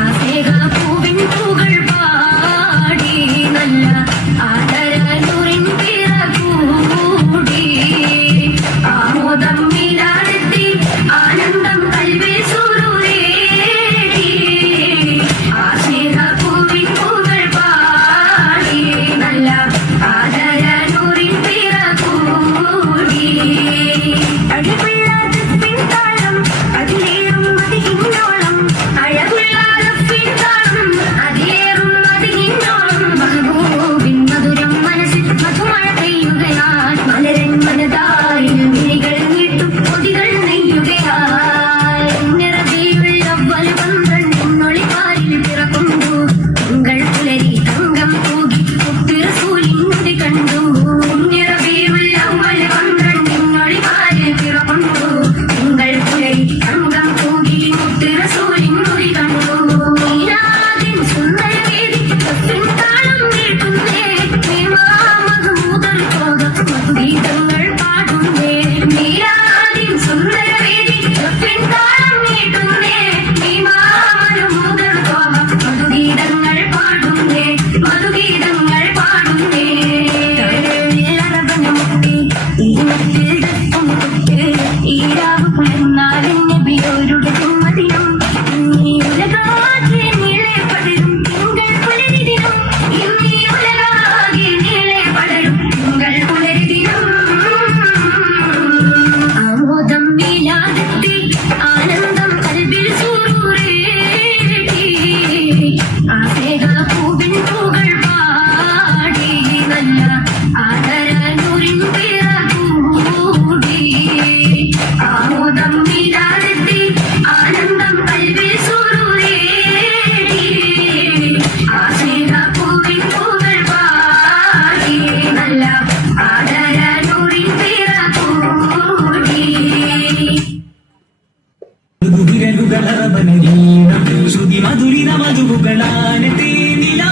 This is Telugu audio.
Ah. ಮಧುವಿರಲುಗಳ ಬನಗೀನ ಶ್ರುತಿ ಮಧುರಿನ ಮಧುಗಳಾನೆ ತೇನಿಲಾ